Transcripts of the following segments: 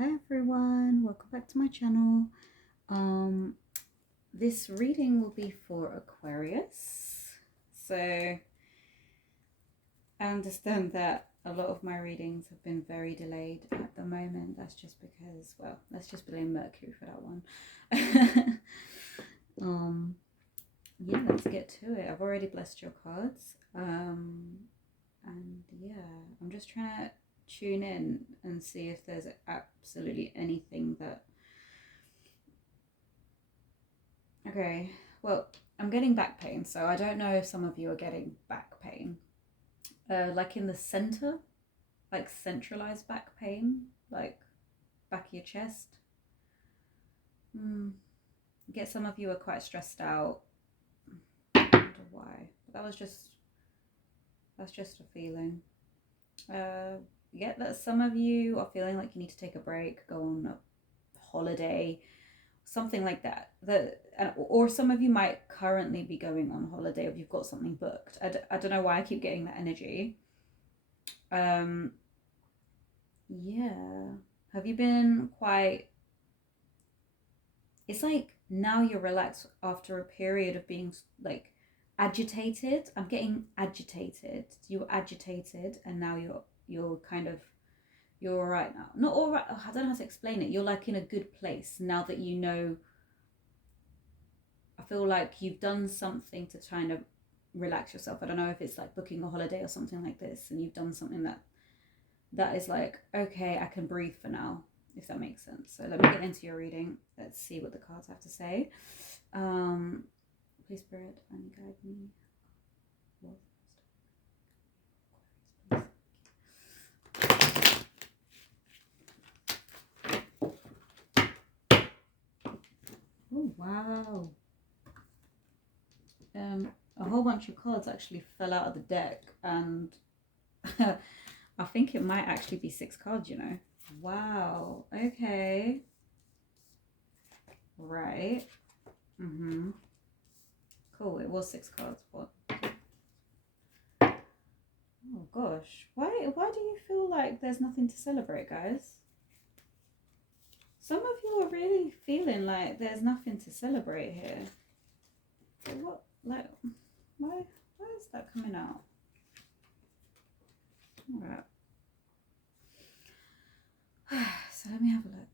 Hi everyone, welcome back to my channel. This reading will be for Aquarius. So I understand that a lot of my readings have been very delayed at the moment. That's just because, well, let's just blame Mercury for that one. Yeah, let's get to it. I've already blessed your cards. And yeah, I'm just trying to tune in and see if there's absolutely anything that... Okay, well, I'm getting back pain, so I don't know if some of you are getting back pain. Like in the center, like centralized back pain, like back of your chest. I get some of you are quite stressed out. I wonder why. But that's just a feeling. Get that some of you are feeling like you need to take a break, go on a holiday, something like that. Or some of you might currently be going on holiday, or you've got something booked. I don't know why I keep getting that energy. Yeah. Have you been quite... It's like now you're relaxed after a period of being like agitated. I'm getting agitated. You were agitated, and now you're kind of... You're all right now. Not all right. I don't know how to explain it. You're like in a good place now that you know. I feel like you've done something to kind of relax yourself. I don't know if it's like booking a holiday or something like this, and you've done something that is like, okay, I can breathe for now, if that makes sense. So let me get into your reading. Let's see what the cards have to say. Please, Spirit, and guide me. Oh, wow. A whole bunch of cards actually fell out of the deck, and I think it might actually be 6 cards, you know. Wow. Okay. Right. Cool. It was 6 cards. What? Oh gosh. Why do you feel like there's nothing to celebrate, guys? Some of you are really feeling like there's nothing to celebrate here. What? Like, why is that coming out? All right. So let me have a look.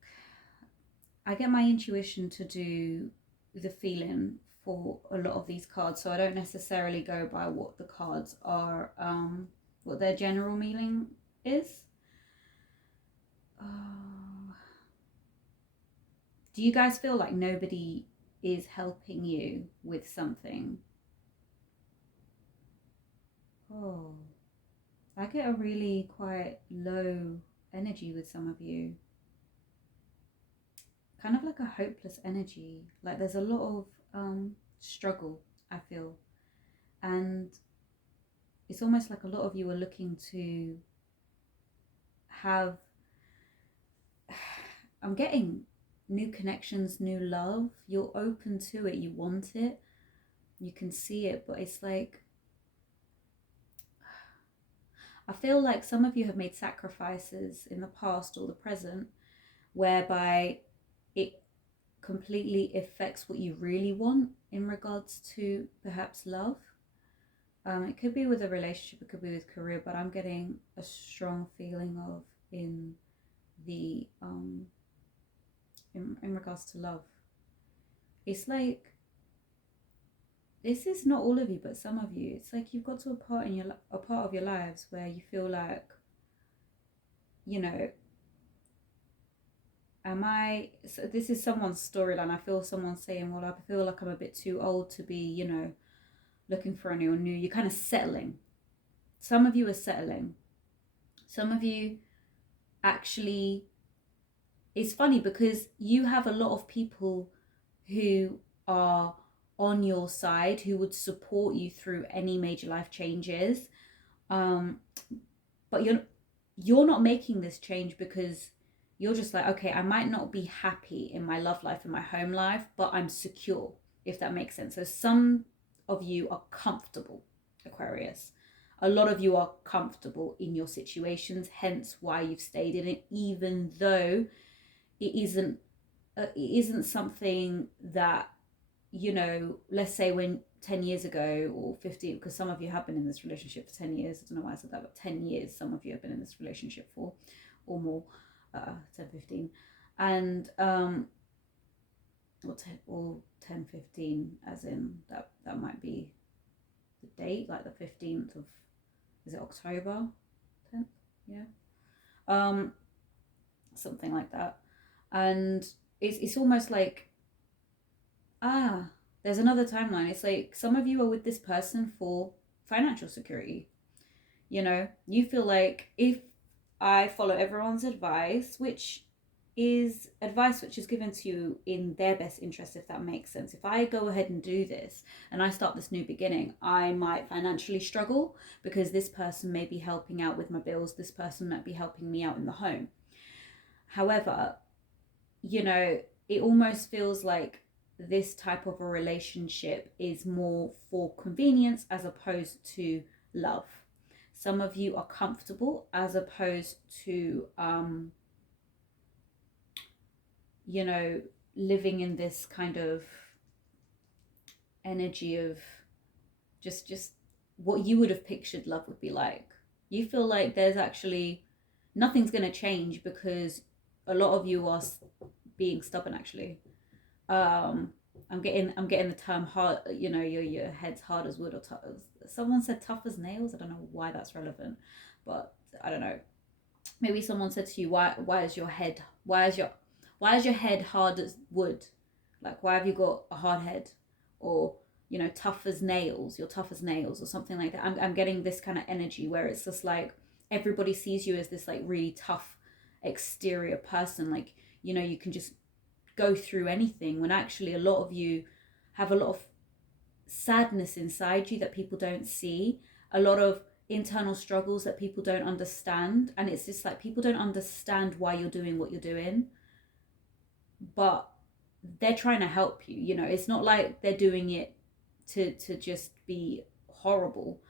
I get my intuition to do the feeling for a lot of these cards, so I don't necessarily go by what the cards are, what their general meaning is. Do you guys feel like nobody is helping you with something? Oh, I get a really quite low energy with some of you. Kind of like a hopeless energy. Like there's a lot of struggle, I feel. And it's almost like a lot of you are looking to have... I'm getting new connections, new love. You're open to it, you want it, you can see it, but it's like... I feel like some of you have made sacrifices in the past or the present whereby it completely affects what you really want in regards to perhaps love. It could be with a relationship, it could be with career, but I'm getting a strong feeling of in the in regards to love. It's like, this is not all of you, but some of you, it's like you've got to a part of your lives where you feel like, you know, so this is someone's storyline. I feel someone saying, well, I feel like I'm a bit too old to be, you know, looking for anyone new. You're kind of settling. Some of you are settling. Some of you actually... It's funny because you have a lot of people who are on your side, who would support you through any major life changes. But you're not making this change because you're just like, okay, I might not be happy in my love life, in my home life, but I'm secure, if that makes sense. So some of you are comfortable, Aquarius. A lot of you are comfortable in your situations, hence why you've stayed in it, even though it isn't something that, let's say when 10 years ago or 15, because some of you have been in this relationship for 10 years. I don't know why I said that, but 10 years, some of you have been in this relationship for, or more, 10, 15. And, or 10, 15, as in that might be the date, like the 15th of, is it October 10th? Yeah. Something like that. And it's almost like, there's another timeline. It's like some of you are with this person for financial security. You feel like, if I follow everyone's advice, which is advice which is given to you in their best interest, if that makes sense. If I go ahead and do this and I start this new beginning, I might financially struggle because this person may be helping out with my bills. This person might be helping me out in the home. However, it almost feels like this type of a relationship is more for convenience as opposed to love. Some of you are comfortable as opposed to, living in this kind of energy of just what you would have pictured love would be like. You feel like there's actually nothing's going to change because a lot of you are being stubborn, actually. I'm getting the term hard, your head's hard as wood, or someone said tough as nails. I don't know why that's relevant, but I don't know. Maybe someone said to you, why is your head hard as wood? Like, why have you got a hard head? Or, tough as nails, you're tough as nails, or something like that. I'm getting this kind of energy where it's just like everybody sees you as this like really tough exterior person, like, you can just go through anything, when actually a lot of you have a lot of sadness inside you that people don't see, a lot of internal struggles that people don't understand. And it's just like people don't understand why you're doing what you're doing, but they're trying to help you. It's not like they're doing it to just be horrible.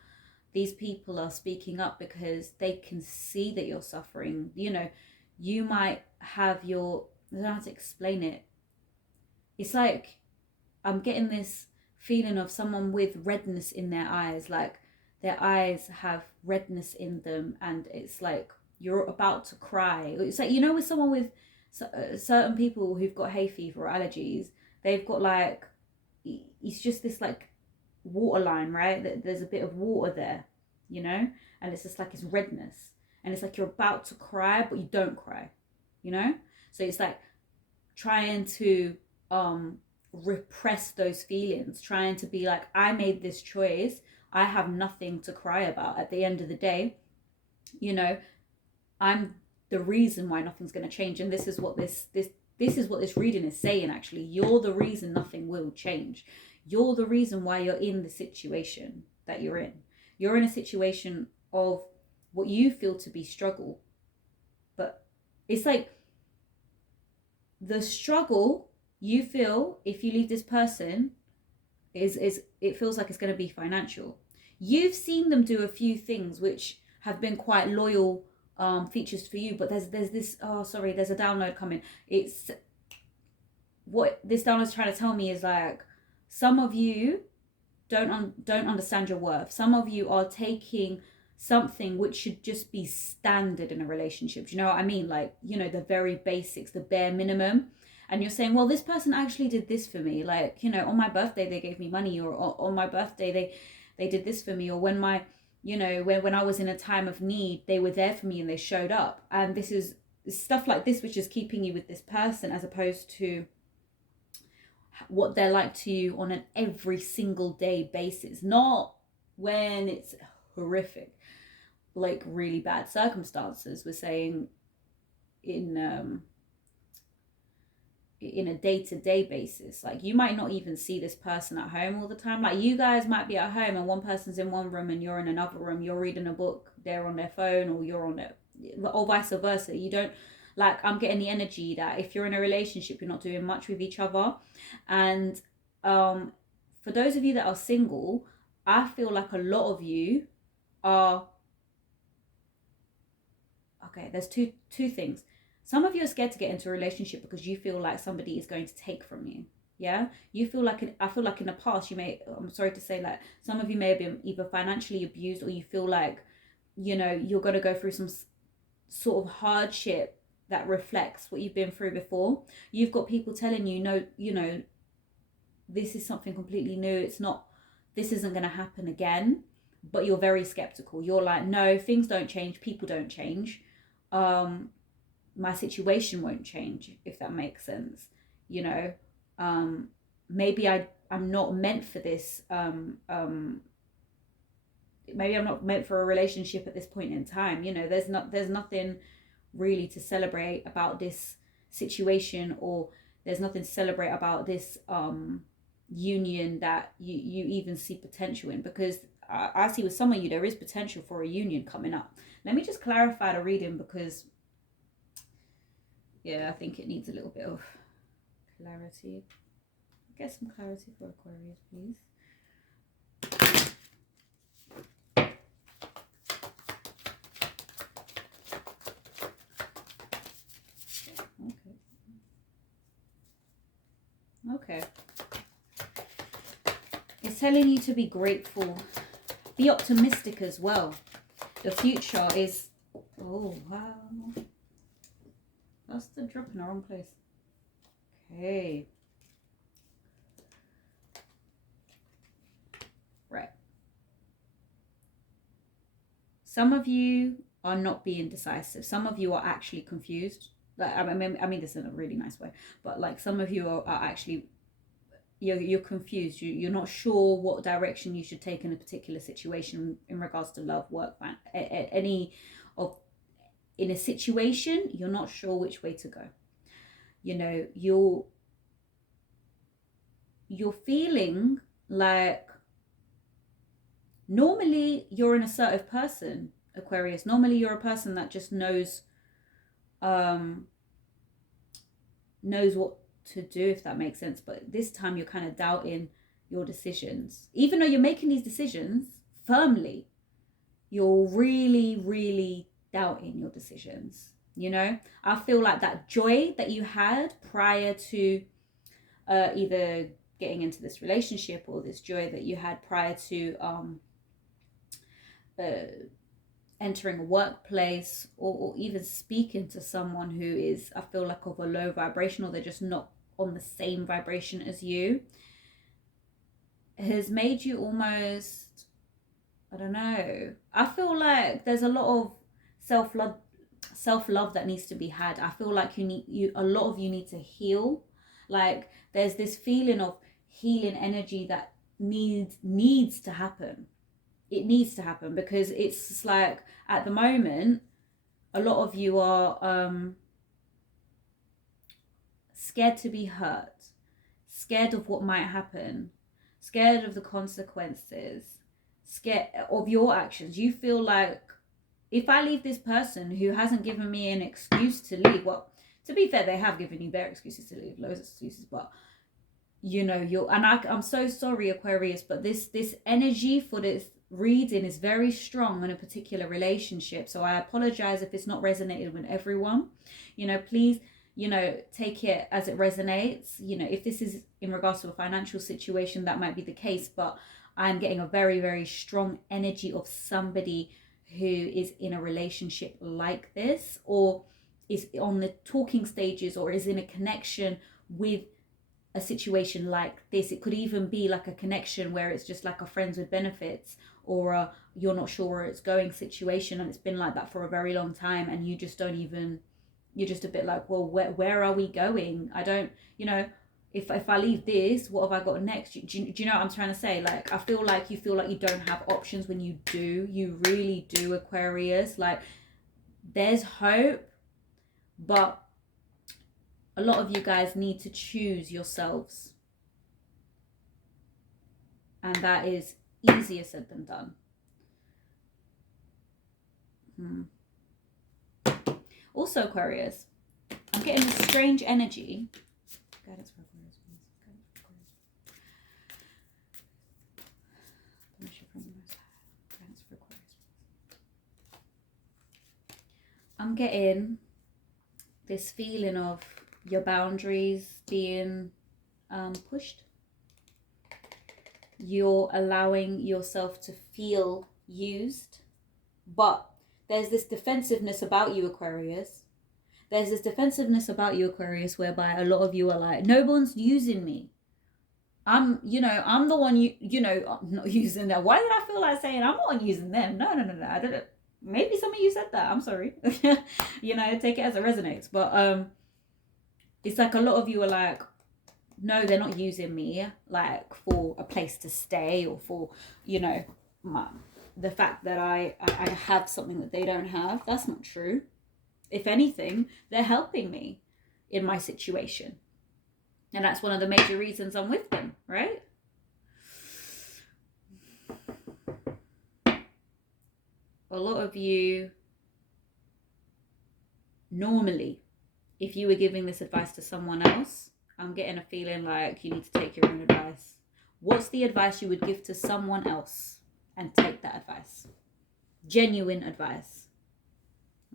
These people are speaking up because they can see that you're suffering. You might have I don't know how to explain it. It's like I'm getting this feeling of someone with redness in their eyes, like their eyes have redness in them, and it's like you're about to cry. It's like, with someone with certain people who've got hay fever or allergies, they've got like, it's just this like waterline, right? There's a bit of water there, and it's just like it's redness, and it's like you're about to cry but you don't cry, so it's like trying to repress those feelings, trying to be like, I made this choice, I have nothing to cry about. At the end of the day, I'm the reason why nothing's going to change. And this is what this is what this reading is saying. Actually, you're the reason nothing will change. You're the reason why you're in the situation that you're in. You're in a situation of what you feel to be struggle, but it's like the struggle you feel if you leave this person is it feels like it's going to be financial. You've seen them do a few things which have been quite loyal features for you, but there's this, there's a download coming. It's what this download's trying to tell me is like, some of you don't understand your worth. Some of you are taking something which should just be standard in a relationship. Do you know what I mean? Like, the very basics, the bare minimum. And you're saying, well, this person actually did this for me. Like, on my birthday, they gave me money, or on my birthday, they did this for me. Or when when I was in a time of need, they were there for me and they showed up. And this is stuff like this, which is keeping you with this person, as opposed to what they're like to you on an every single day basis. Not when it's horrific, like really bad circumstances. We're saying in a day-to-day basis. Like, you might not even see this person at home all the time. Like, you guys might be at home and one person's in one room and you're in another room. You're reading a book, they're on their phone, or you're on it, or vice versa. You don't, like, I'm getting the energy that if you're in a relationship, you're not doing much with each other. And for those of you that are single, I feel like a lot of you are, okay, there's two things. Some of you are scared to get into a relationship because you feel like somebody is going to take from you. Yeah, you feel like I feel like in the past I'm sorry to say, like some of you may have been either financially abused, or you feel like, you know, you're going to go through some sort of hardship that reflects what you've been through before. You've got people telling you, no, you know, this is something completely new. This isn't going to happen again. But you're very skeptical. You're like, no, things don't change. People don't change. My situation won't change, if that makes sense. You know, maybe I'm not meant for this. Maybe I'm not meant for a relationship at this point in time. You know, there's nothing really to celebrate about this situation, or there's nothing to celebrate about this union that you even see potential in, because I see with some of you there is potential for a union coming up. Let me just clarify the reading, because yeah, I think it needs a little bit of clarity. Get some clarity for Aquarius, please. Okay. It's telling you to be grateful. Be optimistic as well. The future is... Oh, wow. That's the drop in the wrong place. Okay. Right. Some of you are not being decisive. Some of you are actually confused. Like, I mean this in a really nice way. But like some of you are actually... You're confused. You're not sure what direction you should take in a particular situation in regards to love, work, in a situation, you're not sure which way to go. You know, you're feeling like normally you're an assertive person, Aquarius. Normally you're a person that just knows what to do, if that makes sense. But this time you're kind of doubting your decisions. Even though you're making these decisions firmly, you're really, really doubting your decisions. You know, I feel like that joy that you had prior to either getting into this relationship, or this joy that you had prior to entering a workplace, or even speaking to someone who is, I feel like, of a low vibration, or they're just not on the same vibration as you, has made you almost, I don't know, I feel like there's a lot of self-love that needs to be had. I feel like a lot of you need to heal. Like there's this feeling of healing energy that needs to happen. It needs to happen, because it's just like at the moment a lot of you are scared to be hurt, scared of what might happen, scared of the consequences, scared of your actions. You feel like, if I leave this person who hasn't given me an excuse to leave, well, to be fair, they have given you their excuses to leave, loads of excuses, but you know, I'm so sorry, Aquarius, but this energy for this reading is very strong in a particular relationship. So I apologize if it's not resonated with everyone. You know, please, you know, take it as it resonates. You know, if this is in regards to a financial situation, that might be the case, but I'm getting a very, very strong energy of somebody who is in a relationship like this, or is on the talking stages, or is in a connection with a situation like this. It could even be like a connection where it's just like a friends with benefits, or a you're not sure where it's going situation, and it's been like that for a very long time, and you just don't even, you're just a bit like, well, where are we going? I don't, you know, if I leave this, what have I got next? Do you know what I'm trying to say? Like, I feel like you don't have options when you do. You really do, Aquarius. Like, there's hope, but a lot of you guys need to choose yourselves. And that is easier said than done. Also, Aquarius, I'm getting a strange energy. Guidance for Aquarius, please. Guidance for Aquarius. I'm getting this feeling of your boundaries being pushed. You're allowing yourself to feel used, but there's this defensiveness about you, Aquarius. There's this defensiveness about you, Aquarius, whereby a lot of you are like, no one's using me. I'm the one I'm not using them. Why did I feel like saying I'm not using them? No. I didn't. Maybe some of you said that. I'm sorry. Take it as it resonates. But it's like a lot of you are like, no, they're not using me like for a place to stay or for, the fact that I have something that they don't have. That's not true. If anything, they're helping me in my situation. And that's one of the major reasons I'm with them, right? A lot of you, normally, if you were giving this advice to someone else, I'm getting a feeling like you need to take your own advice. What's the advice you would give to someone else and take that advice? Genuine advice.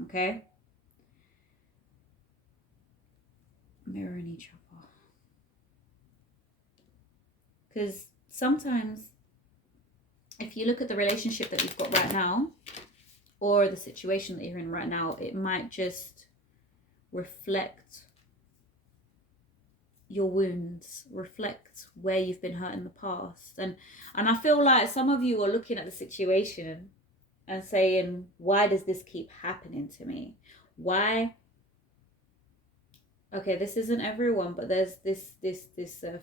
Okay? Mirroring each other. Because sometimes, if you look at the relationship that you've got right now, or the situation that you're in right now, it might just reflect your wounds, reflect where you've been hurt in the past. And I feel like some of you are looking at the situation and saying, why does this keep happening to me? Why? Okay, this isn't everyone, but there's this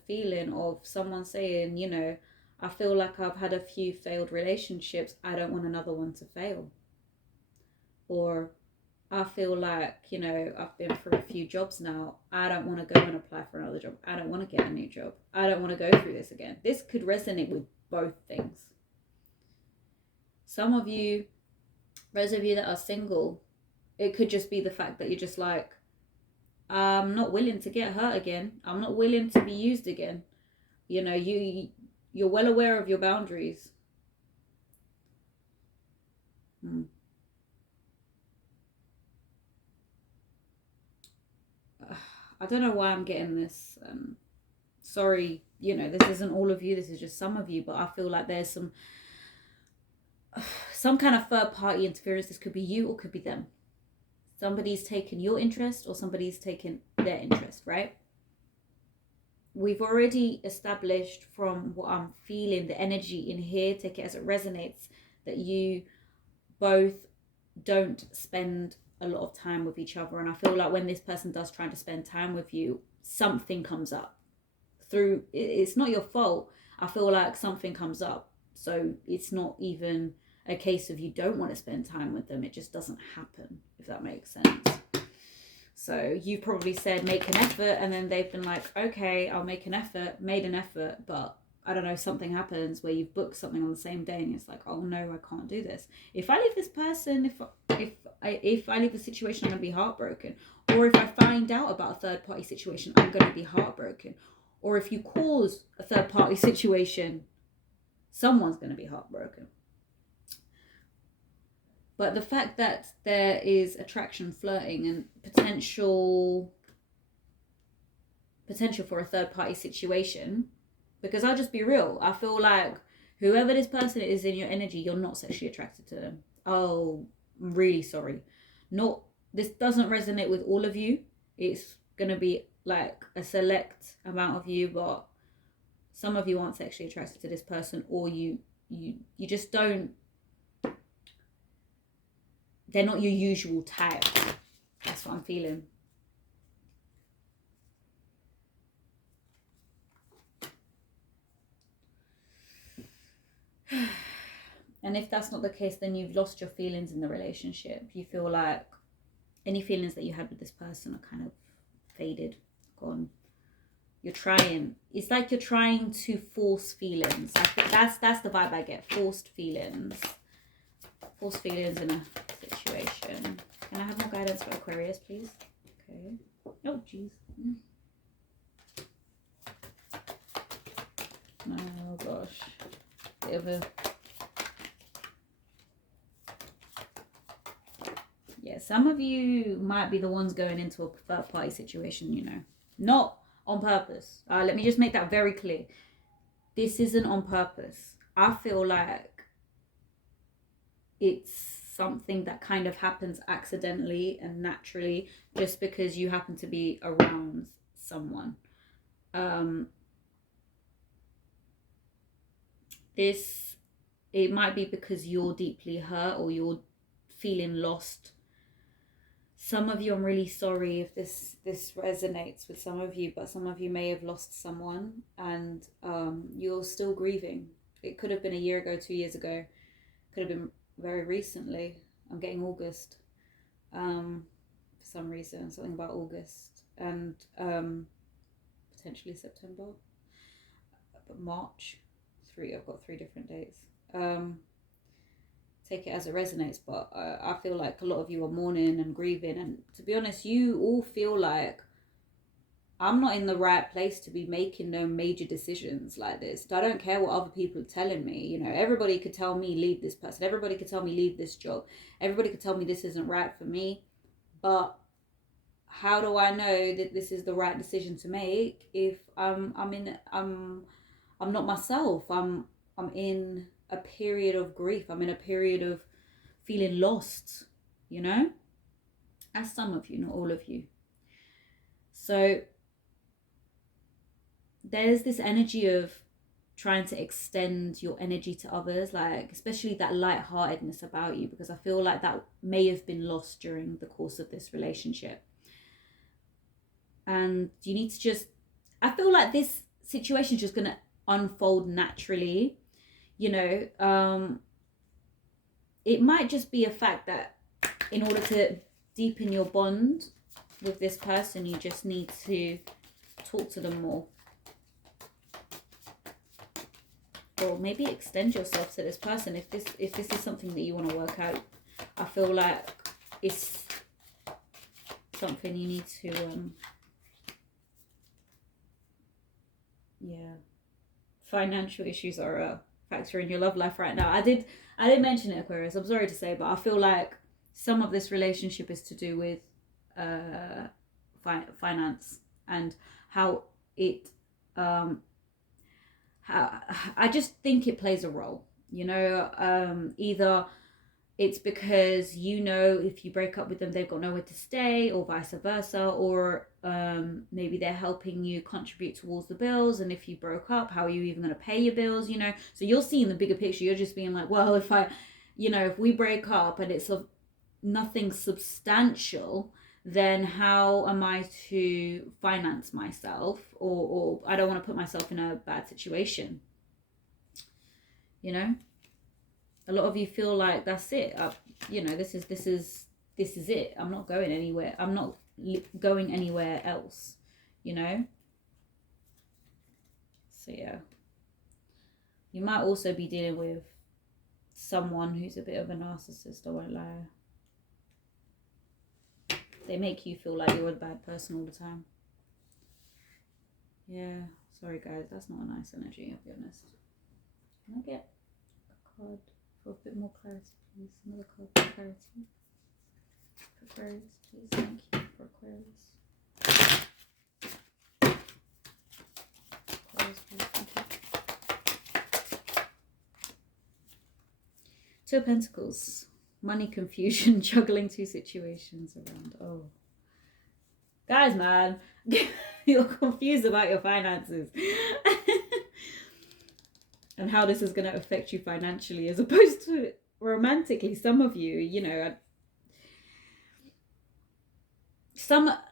feeling of someone saying, I feel like I've had a few failed relationships. I don't want another one to fail. Or I feel like, I've been through a few jobs now. I don't want to go and apply for another job. I don't want to get a new job. I don't want to go through this again. This could resonate with both things. Some of you, those of you that are single, it could just be the fact that you're just like, I'm not willing to get hurt again. I'm not willing to be used again. You're well aware of your boundaries. I don't know why I'm getting this. Sorry, this isn't all of you. This is just some of you. But I feel like there's some kind of third party interference. This could be you or could be them. Somebody's taken your interest or somebody's taken their interest, right? We've already established from what I'm feeling, the energy in here, take it as it resonates, that you both don't spend a lot of time with each other. And I feel like when this person does try to spend time with you, something comes up. It's not your fault. I feel like something comes up. So it's not even a case of you don't want to spend time with them. It just doesn't happen, if that makes sense. So you probably said make an effort, and then they've been like, okay, I'll make an effort, made an effort, but I don't know, something happens where you've booked something on the same day and it's like, oh no, I can't do this. If I leave this person, if I leave the situation, I'm going to be heartbroken. Or if I find out about a third party situation, I'm going to be heartbroken. Or if you cause a third party situation, someone's going to be heartbroken. But the fact that there is attraction, flirting, and potential for a third party situation, because I'll just be real, I feel like whoever this person is in your energy, you're not sexually attracted to them. Oh, I'm really sorry. This doesn't resonate with all of you. It's going to be like a select amount of you, but some of you aren't sexually attracted to this person, or you just don't. They're not your usual type. That's what I'm feeling. And if that's not the case, then you've lost your feelings in the relationship. You feel like any feelings that you had with this person are kind of faded, gone. You're trying. It's like you're trying to force feelings. I think that's the vibe I get. Forced feelings. Forced feelings in a situation. Can I have more guidance for Aquarius, please? Okay. Oh, jeez. Oh, gosh. Bit of a... Yes. some of you might be the ones going into a third party situation, you know, not on purpose. Let me just make that very clear. This isn't on purpose. I feel like it's something that kind of happens accidentally and naturally just because you happen to be around someone. It might be because you're deeply hurt or you're feeling lost. Some of you, I'm really sorry if this resonates with some of you, but some of you may have lost someone and you're still grieving. It could have been a year ago, 2 years ago, could have been very recently. I'm getting August for some reason, something about August, and potentially September, but March. I've got 3 different dates. Take it as it resonates, but I feel like a lot of you are mourning and grieving, and to be honest, you all feel like I'm not in the right place to be making no major decisions like this. I don't care what other people are telling me. You know, everybody could tell me leave this person, everybody could tell me leave this job, everybody could tell me this isn't right for me, but how do I know that this is the right decision to make if I'm not myself? I'm in a period of grief. I'm in a period of feeling lost, you know? As some of you, not all of you. So there's this energy of trying to extend your energy to others, like especially that lightheartedness about you, because I feel like that may have been lost during the course of this relationship. And you need to just, I feel like this situation is just going to unfold naturally. You know, it might just be a fact that in order to deepen your bond with this person, you just need to talk to them more. Or maybe extend yourself to this person if this is something that you want to work out. I feel like it's something you need to financial issues are a factor in your love life right now. I did mention it, Aquarius, I'm sorry to say, but I feel like some of this relationship is to do with finance and how it I just think it plays a role, you know. Either it's because, you know, if you break up with them, they've got nowhere to stay, or vice versa, or maybe they're helping you contribute towards the bills, and if you broke up, how are you even going to pay your bills, you know? So you're seeing the bigger picture. You're just being like, well, if we break up and it's of nothing substantial, then how am I to finance myself, or I don't want to put myself in a bad situation, you know? A lot of you feel like that's it. You know, this is it. I'm not going anywhere. I'm not going anywhere else, you know? So yeah. You might also be dealing with someone who's a bit of a narcissist, I won't lie. They make you feel like you're a bad person all the time. Yeah, sorry guys, that's not a nice energy, I'll be honest. Can I get a card for a bit more clarity, please? Another card for clarity. For Aquarius, please. Thank you for Aquarius. Aquarius, please. Thank you. 2 of Pentacles. Money confusion, juggling 2 situations around. Oh. Guys, man. You're confused about your finances. And how this is going to affect you financially as opposed to romantically. Some of you, you know,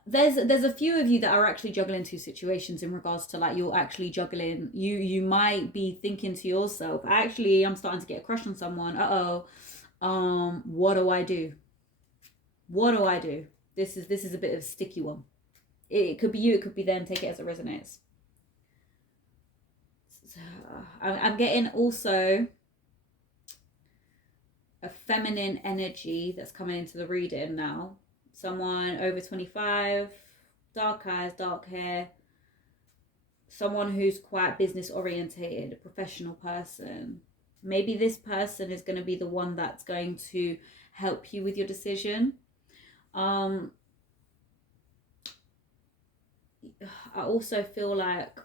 there's a few of you that are actually juggling 2 situations in regards to, like, you're actually juggling. You might be thinking to yourself, actually, I'm starting to get a crush on someone. What do I do? What do I do? This is a bit of a sticky one. It could be you, it could be them. Take it as it resonates. So, I'm getting also a feminine energy that's coming into the reading now. Someone over 25, dark eyes, dark hair. Someone who's quite business orientated, a professional person. Maybe this person is going to be the one that's going to help you with your decision. I also feel like,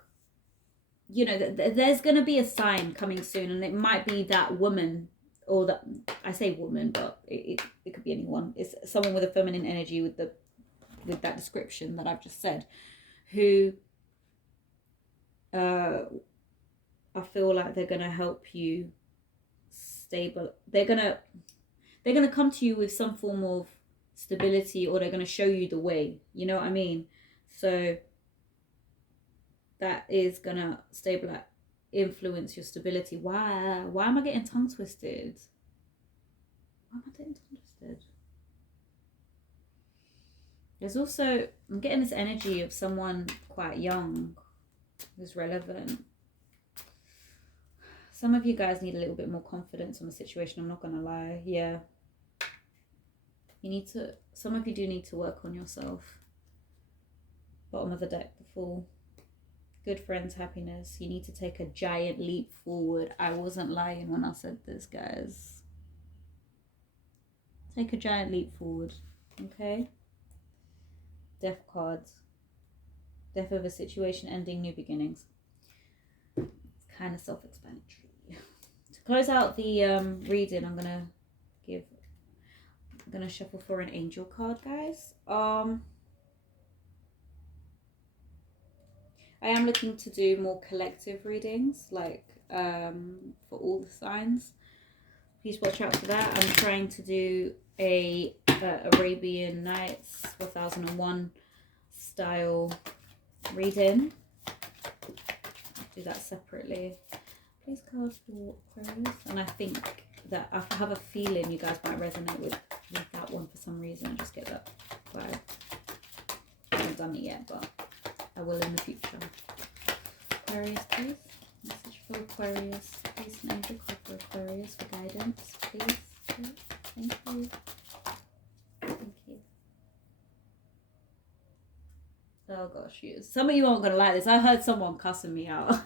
you know, there's going to be a sign coming soon, and it might be that woman, or that, I say woman, but it could be anyone. It's someone with a feminine energy with that description that I've just said, who I feel like they're going to help you stable. They're going to come to you with some form of stability, or they're going to show you the way. You know what I mean? So that is going to stabilize, influence your stability. Why am I getting tongue twisted? Why am I getting tongue twisted? There's also, I'm getting this energy of someone quite young who's relevant. Some of you guys need a little bit more confidence on the situation, I'm not gonna lie. Yeah, you need to, some of you do need to work on yourself. Bottom of the deck, the Fool. Good friends, happiness. You need to take a giant leap forward. I wasn't lying when I said this, guys. Take a giant leap forward, okay? Death cards. Death of a situation, ending, new beginnings. It's kind of self-explanatory. To close out the reading, I'm gonna shuffle for an angel card, guys. I am looking to do more collective readings, like for all the signs. Please watch out for that. I'm trying to do a Arabian Nights 1001 style reading. I'll do that separately. Please card for Aquarius. And I think that I have a feeling you guys might resonate with that one for some reason. I just get that vibe. I haven't done it yet, but I will in the future. Aquarius, please. Message for Aquarius. Please, an angel card for Aquarius for guidance, please. Thank you. Thank you. Oh gosh, some of you aren't gonna like this. I heard someone cussing me out.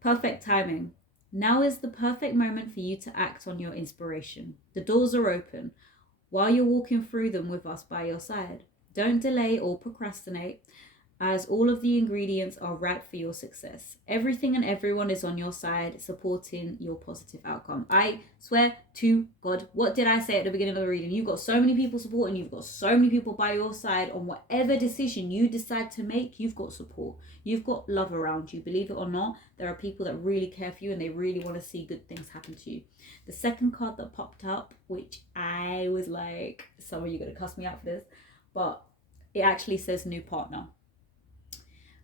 Perfect timing. Now is the perfect moment for you to act on your inspiration. The doors are open while you're walking through them with us by your side. Don't delay or procrastinate, as all of the ingredients are ripe for your success. Everything and everyone is on your side, supporting your positive outcome. I swear to God, what did I say at the beginning of the reading? You've got so many people supporting you. You've got so many people by your side. On whatever decision you decide to make, you've got support. You've got love around you. Believe it or not, there are people that really care for you and they really want to see good things happen to you. The second card that popped up, which I was like, some of you are going to cuss me out for this, but it actually says new partner.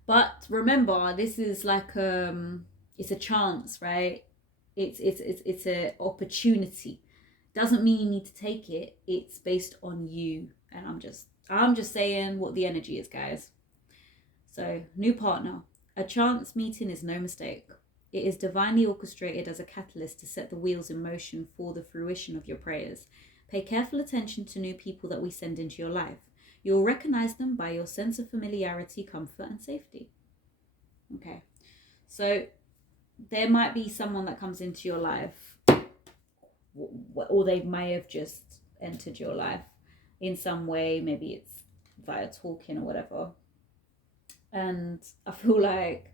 But remember, this is like it's a chance, right? It's an opportunity. Doesn't mean you need to take it. It's based on you. And I'm just saying what the energy is, guys. So, new partner. A chance meeting is no mistake. It is divinely orchestrated as a catalyst to set the wheels in motion for the fruition of your prayers. Pay careful attention to new people that we send into your life. You'll recognize them by your sense of familiarity, comfort, and safety. Okay, so there might be someone that comes into your life, or they may have just entered your life in some way. Maybe it's via talking or whatever. And I feel like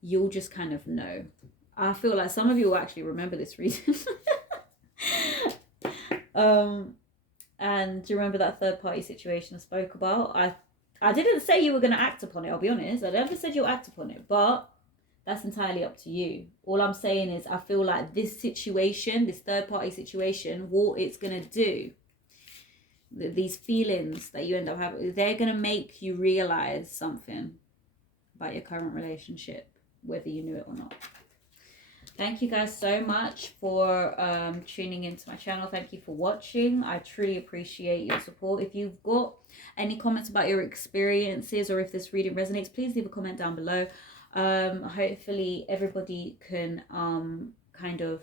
you'll just kind of know. I feel like some of you will actually remember this reading. And do you remember that third party situation I spoke about? I didn't say you were going to act upon it, I'll be honest. I never said you'll act upon it, but that's entirely up to you. All I'm saying is I feel like this situation, this third party situation, what it's going to do, these feelings that you end up having, they're going to make you realize something about your current relationship, whether you knew it or not. Thank you guys so much for tuning into my channel. Thank you for watching. I truly appreciate your support. If you've got any comments about your experiences or if this reading resonates, please leave a comment down below. Hopefully everybody can kind of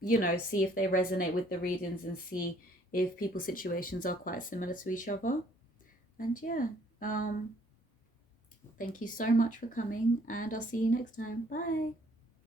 you know, see if they resonate with the readings and see if people's situations are quite similar to each other. And yeah, thank you so much for coming, and I'll see you next time. Bye.